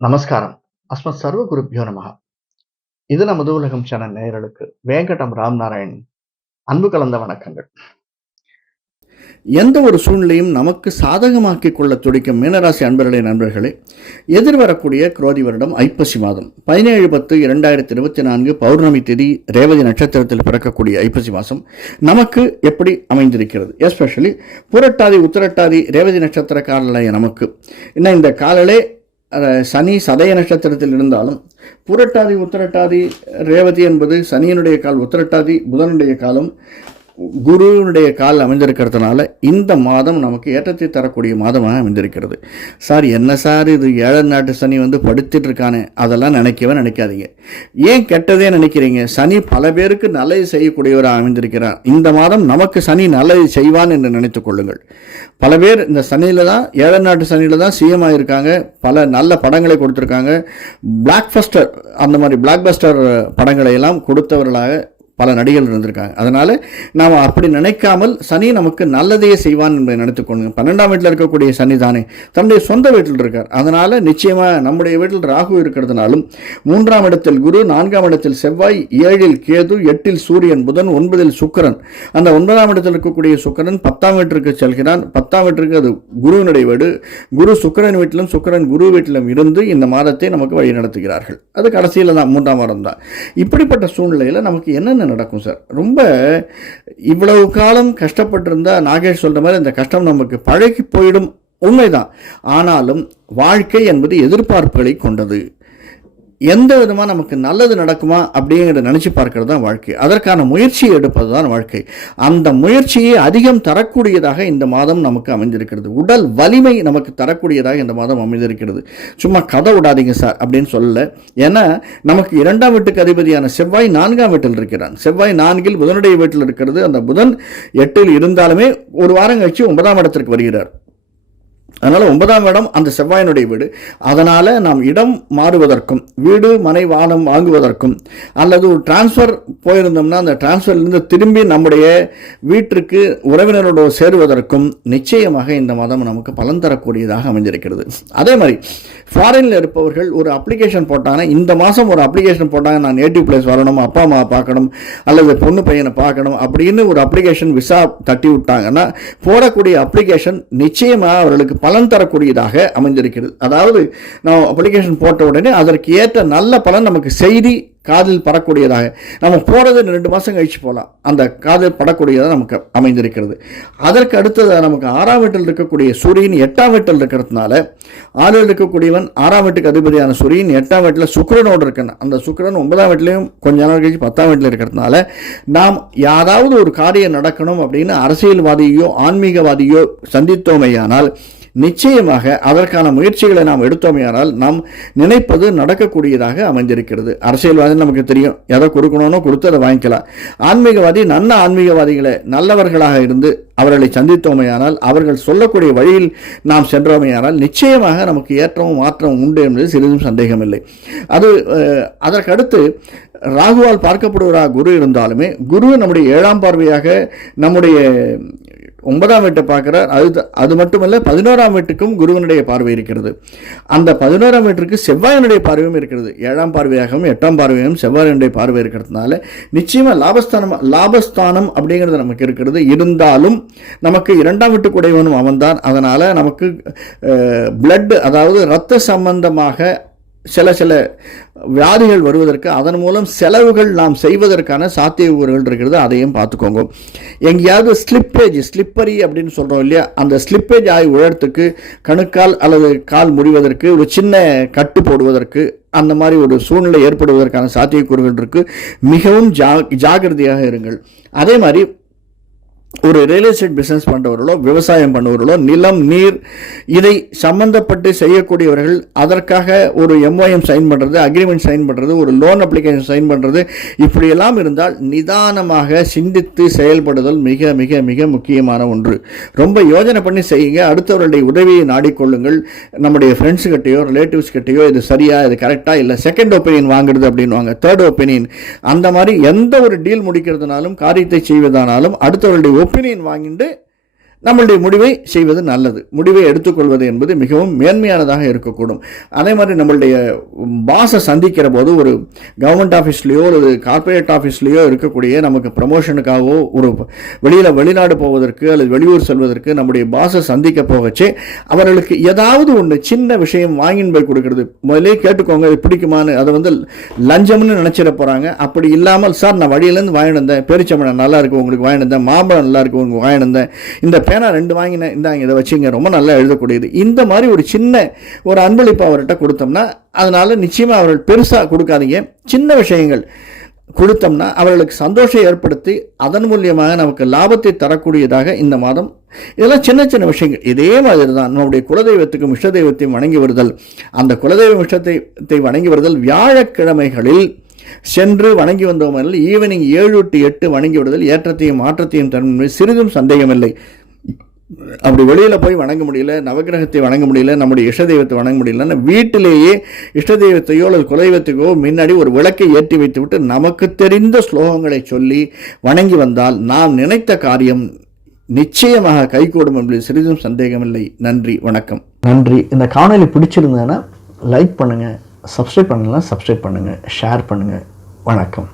நமஸ்காரம். அஸ்மத் சர்வ குருப்பியோ நமகா இது நமது உலகம் சேனல் நேயர்களுக்கு வேங்கடம் ராம் நாராயண் அன்பு கலந்த வணக்கங்கள். எந்த ஒரு சூழ்நிலையும் நமக்கு சாதகமாக்கிக் கொள்ள துடிக்கும் மீனராசி அன்பர்களே நண்பர்களே எதிர்வரக்கூடிய குரோதி வருடம் ஐப்பசி மாதம். பதினேழு பத்து இரண்டாயிரத்தி இருபத்தி நான்கு பௌர்ணமி தேதி ரேவதி நட்சத்திரத்தில் பிறக்கக்கூடிய ஐப்பசி மாதம் நமக்கு எப்படி அமைந்திருக்கிறது? எஸ்பெஷலி புரட்டாதி உத்திரட்டாதி ரேவதி நட்சத்திர காலைய நமக்கு. இன்னும் இந்த காலலே சனி சதய நட்சத்திரத்தில் இருந்தாலும் புரட்டாதி உத்திரட்டாதி ரேவதி என்பது சனியினுடைய கால் உத்திரட்டாதி புதனுடைய காலம் குருவினுடைய கால் அமைந்திருக்கிறதுனால இந்த மாதம் நமக்கு ஏற்றத்தை தரக்கூடிய மாதமாக அமைந்திருக்கிறது. சார் என்ன சார் இது? ஏழை நாட்டு சனி வந்து படுத்திட்டு இருக்கானே அதெல்லாம் நினைக்கவே நினைக்காதீங்க. ஏன் கெட்டதே நினைக்கிறீங்க? சனி பல பேருக்கு நல்லது செய்யக்கூடியவராக அமைந்திருக்கிறார். இந்த மாதம் நமக்கு சனி நல்லது செய்வான் என்று நினைத்துக் கொள்ளுங்கள். பல பேர் இந்த சனியில் தான் ஏழை நாட்டு சனியில் தான் சிஎம் ஆகியிருக்காங்க பல நல்ல படங்களை கொடுத்துருக்காங்க. பிளாக் ஃபஸ்டர் அந்த மாதிரி பிளாக் பஸ்டர் படங்களை எல்லாம் கொடுத்தவர்களாக பல நடிகர்கள் இருந்திருக்காங்க. அதனால் நாம் அப்படி நினைக்காமல் சனி நமக்கு நல்லதையே செய்வான் என்பதை நினைத்துக்கொள்ளுங்க பன்னெண்டாம் வீட்டில் இருக்கக்கூடிய சனி தானே தன்னுடைய சொந்த வீட்டில் இருக்கார். அதனால் நிச்சயமாக நம்முடைய வீட்டில் ராகு இருக்கிறதுனாலும் மூன்றாம் இடத்தில் குரு நான்காம் இடத்தில் செவ்வாய் ஏழில் கேது எட்டில் சூரியன் புதன் ஒன்பதில் சுக்கரன். அந்த ஒன்பதாம் இடத்தில் இருக்கக்கூடிய சுக்கிரன் பத்தாம் வீட்டிற்கு செல்கிறான். பத்தாம் வீட்டிற்கு அது குருவினுடைய வீடு. குரு சுக்கிரன் வீட்டிலும் சுக்கிரன் குரு வீட்டிலும் இருந்து இந்த மாதத்தை நமக்கு வழி நடத்துகிறார்கள் அது கடைசியில் தான் மூன்றாம் வாரம் தான் இப்படிப்பட்ட சூழ்நிலையில் நமக்கு என்னென்ன நடக்கும் சார். ரொம்ப இவ்வளவு காலம் கஷ்டப்பட்டிருந்தா நாகேஷ் சொல்ற மாதிரி இந்த கஷ்டம் நமக்கு பழகி போயிடும் உண்மைதான். ஆனாலும் வாழ்க்கை என்பது எதிர்பார்ப்புகளை கொண்டது. எந்த விதமாக நமக்கு நல்லது நடக்குமா அப்படிங்கிறத நினச்சி பார்க்கறது தான் வாழ்க்கை. அதற்கான முயற்சியை எடுப்பது தான் வாழ்க்கை. அந்த முயற்சியை அதிகம் தரக்கூடியதாக இந்த மாதம் நமக்கு அமைந்திருக்கிறது. உடல் வலிமை நமக்கு தரக்கூடியதாக இந்த மாதம் அமைந்திருக்கிறது. சும்மா கதை விடாதீங்க சார் அப்படின்னு சொல்லலை. ஏன்னா நமக்கு இரண்டாம் வீட்டுக்கு அதிபதியான செவ்வாய் நான்காம் வீட்டில் இருக்கிறான். செவ்வாய் நான்கில் புதனுடைய வீட்டில் இருக்கிறது. அந்த புதன் எட்டில் இருந்தாலுமே ஒரு வாரம் கழிச்சு ஒன்பதாம் இடத்திற்கு வருகிறார். அதனால் ஒன்பதாம் இடம் அந்த செவ்வாயினுடைய வீடு. அதனால் நாம் இடம் மாறுவதற்கும் வீடு மனை வானம் வாங்குவதற்கும் அல்லது ஒரு டிரான்ஸ்ஃபர் போயிருந்தோம்னா அந்த டிரான்ஸ்ஃபர்லேருந்து திரும்பி நம்முடைய வீட்டிற்கு உறவினரோடு சேருவதற்கும் நிச்சயமாக இந்த மாதம் நமக்கு பலன் தரக்கூடியதாக அமைந்திருக்கிறது. அதே மாதிரி ஃபாரினில் இருப்பவர்கள் ஒரு அப்ளிகேஷன் போட்டாங்கன்னா இந்த மாதம் ஒரு அப்ளிகேஷன் போட்டாங்க நான் நேட்டிவ் பிளேஸ் வரணும் அப்பா அம்மா பார்க்கணும் அல்லது பொண்ணு பையனை பார்க்கணும் அப்படின்னு ஒரு அப்ளிகேஷன் விசா தட்டி விட்டாங்கன்னா போடக்கூடிய அப்ளிகேஷன் நிச்சயமாக அவர்களுக்கு பலன் தரக்கூடியதாக அமைந்திருக்கிறது. அதாவது நம்ம அப்ளிகேஷன் போட்ட உடனே அதற்கு ஏற்ற நல்ல பலன் நமக்கு செய்தி காதில் படக்கூடியதாக. நம்ம போகிறது ரெண்டு மாதம் கழிச்சு போகலாம் அந்த காதில் படக்கூடியதாக நமக்கு அமைந்திருக்கிறது. அதற்கு அடுத்தது நமக்கு ஆறாம் வீட்டில் இருக்கக்கூடிய சூரியன் எட்டாம் வீட்டில் இருக்கிறதுனால ஆறில் இருக்கக்கூடியவன் ஆறாம் வீட்டுக்கு அதிபதியான சூரியன் எட்டாம் வீட்டில் சுக்கரனோடு இருக்கணும். அந்த சுக்கிரன் ஒன்பதாம் வீட்லேயும் கொஞ்ச நாள் கழிச்சு பத்தாம் வீட்டில் இருக்கிறதுனால நாம் யாராவது ஒரு காரியம் நடக்கணும் அப்படின்னு அரசியல்வாதியோ ஆன்மீகவாதியோ சந்தித்தோமையானால் நிச்சயமாக அதற்கான முயற்சிகளை நாம் எடுத்தோமேயானால் நாம் நினைப்பது நடக்கக்கூடியதாக அமைந்திருக்கிறது. அரசியல்வாதி நமக்கு தெரியும். எதை கொடுக்கணும்னோ கொடுத்து அதை வாங்கிக்கலாம். ஆன்மீகவாதி நல்ல ஆன்மீகவாதிகளை நல்லவர்களாக இருந்து அவர்களை சந்தித்தோமையானால் அவர்கள் சொல்லக்கூடிய வழியில் நாம் சென்றோமையானால் நிச்சயமாக நமக்கு ஏற்றமும் மாற்றமும் உண்டு என்பது சிறிதும் சந்தேகமில்லை. அது அதற்கடுத்து ராகுவால் பார்க்கப்படுவராக குரு இருந்தாலுமே குரு நம்முடைய ஏழாம் பார்வையாக நம்முடைய ஒன்பதாம் வீட்டை பார்க்குறார். அது அது மட்டுமல்ல பதினோராம் வீட்டுக்கும் குருவனுடைய பார்வை இருக்கிறது. அந்த பதினோராம் வீட்டிற்கு செவ்வாயினுடைய பார்வையும் இருக்கிறது. ஏழாம் பார்வையாகவும் எட்டாம் பார்வையாகவும் செவ்வாயினுடைய பார்வை இருக்கிறதுனால நிச்சயமாக லாபஸ்தானம் லாபஸ்தானம் அப்படிங்கிறது நமக்கு இருக்கிறது. இருந்தாலும் நமக்கு இரண்டாம் வீட்டுக்குடையவனும் அவன்தான். அதனால் நமக்கு பிளட் அதாவது இரத்த சம்பந்தமாக சில சில வியாதிகள் வருவதற்கு அதன் மூலம் செலவுகள் நாம் செய்வதற்கான சாத்தியக்கூறுகள் இருக்கிறது அதையும் பார்த்துக்கோங்க. எங்கேயாவது ஸ்லிப்பேஜ் ஸ்லிப்பரி அப்படின்னு சொல்கிறோம் இல்லையா? அந்த ஸ்லிப்பேஜ் ஆகி உழறதுக்கு கணுக்கால் அல்லது கால் முடிவதற்கு ஒரு சின்ன கட்டு போடுவதற்கு அந்த மாதிரி ஒரு சூழ்நிலை ஏற்படுவதற்கான சாத்தியக்கூறுகள் இருக்குது மிகவும் ஜா ஜாகிரதையாக இருங்கள். அதே மாதிரி ஒரு ரியல் எஸ்டேட் பிஸ்னஸ் பண்ணுறவர்களோ விவசாயம் பண்ணுவர்களோ நிலம் நீர் இதை சம்மந்தப்பட்டு செய்யக்கூடியவர்கள் அதற்காக ஒரு எம்ஓஎம் சைன் பண்ணுறது அக்ரிமெண்ட் சைன் பண்ணுறது ஒரு லோன் அப்ளிகேஷன் சைன் பண்ணுறது இப்படியெல்லாம் இருந்தால் நிதானமாக சிந்தித்து செயல்படுதல் மிக மிக மிக முக்கியமான ஒன்று. ரொம்ப யோஜனை பண்ணி செய்யுங்க. அடுத்தவர்களுடைய உதவியை நாடிக்கொள்ளுங்கள். நம்முடைய ஃப்ரெண்ட்ஸுக்கிட்டையோ ரிலேட்டிவ்ஸ் இது சரியாக இது கரெக்டாக இல்லை செகண்ட் ஒப்பீனியன் வாங்குறது அப்படின்வாங்க தேர்ட் ஒப்பீனியன் அந்த மாதிரி எந்த ஒரு டீல் முடிக்கிறதுனாலும் காரியத்தை செய்வதானாலும் அடுத்தவர்களுடைய ஒப்பீனியன் வாங்கிட்டு நம்மளுடைய முடிவை செய்வது நல்லது. முடிவை எடுத்துக்கொள்வது என்பது மிகவும் மேன்மையானதாக இருக்கக்கூடும். அதே மாதிரி நம்மளுடைய பாஸை சந்திக்கிற போது ஒரு கவர்மெண்ட் ஆஃபீஸ்லேயோ ஒரு கார்ப்பரேட் ஆஃபீஸ்லேயோ இருக்கக்கூடிய நமக்கு ப்ரமோஷனுக்காகவோ ஒரு வெளியில் வெளிநாடு போவதற்கு அல்லது வெளியூர் செல்வதற்கு நம்முடைய பாஸை சந்திக்க போகச்சே அவர்களுக்கு ஏதாவது ஒன்று சின்ன விஷயம் வாங்கின்னு போய் கொடுக்கறது. முதலே கேட்டுக்கோங்க இது பிடிக்குமான்னு. அதை வந்து லஞ்சம்னு நினச்சிட போகிறாங்க அப்படி இல்லாமல் சார் நான் வழியிலேருந்து வாங்கினு வந்தேன். பேரிச்சம்பழம் நல்லா இருக்கு உங்களுக்கு வாங்கிட்டு மாம்பழம் நல்லா இருக்கு உங்களுக்கு வாங்கினந்தேன் இந்த பேனா ரெண்டு வாங்கினேன் இந்தாங்க இதை வச்சுங்க ரொம்ப நல்லா எழுதக்கூடியது. இந்த மாதிரி ஒரு சின்ன ஒரு அன்பளிப்பு அவர்கிட்ட கொடுத்தோம்னா அதனால் நிச்சயமாக அவர்கள் பெருசாக கொடுக்காதீங்க. சின்ன விஷயங்கள் கொடுத்தோம்னா அவர்களுக்கு சந்தோஷம் ஏற்படுத்தி அதன் மூலியமாக நமக்கு லாபத்தை தரக்கூடியதாக இந்த மாதம். இதெல்லாம் சின்ன சின்ன விஷயங்கள். இதே மாதிரி தான் நம்முடைய குலதெய்வத்துக்கும் இஷ்டதெய்வத்தையும் வணங்கி வருதல். அந்த குலதெய்வம் இஷ்டத்தை வணங்கி வருதல். வியாழக்கிழமைகளில் சென்று வணங்கி வந்தோம் ஈவினிங் ஏழு டு எட்டு வணங்கி விடுதல் ஏற்றத்தையும் மாற்றத்தையும் தரும். சிறிதும் சந்தேகமில்லை. அப்படி வெளியில் போய் வணங்க முடியல நவகிரகத்தை வணங்க முடியல நம்முடைய இஷ்ட தெய்வத்தை வணங்க முடியலன்னா வீட்டிலேயே இஷ்ட தெய்வத்தையோ அல்லது குலதெய்வத்துக்கோ முன்னாடி ஒரு விளக்கை ஏற்றி வைத்துவிட்டு நமக்கு தெரிந்த ஸ்லோகங்களை சொல்லி வணங்கி வந்தால் நாம் நினைத்த காரியம் நிச்சயமாக கைகூடும் என்பதில் சிறிதும் சந்தேகமில்லை. நன்றி வணக்கம். நன்றி. இந்த காணொலி பிடிச்சிருந்ததுன்னா லைக் பண்ணுங்கள் சப்ஸ்கிரைப் பண்ணலாம் சப்ஸ்கிரைப் பண்ணுங்கள் ஷேர் பண்ணுங்கள் வணக்கம்.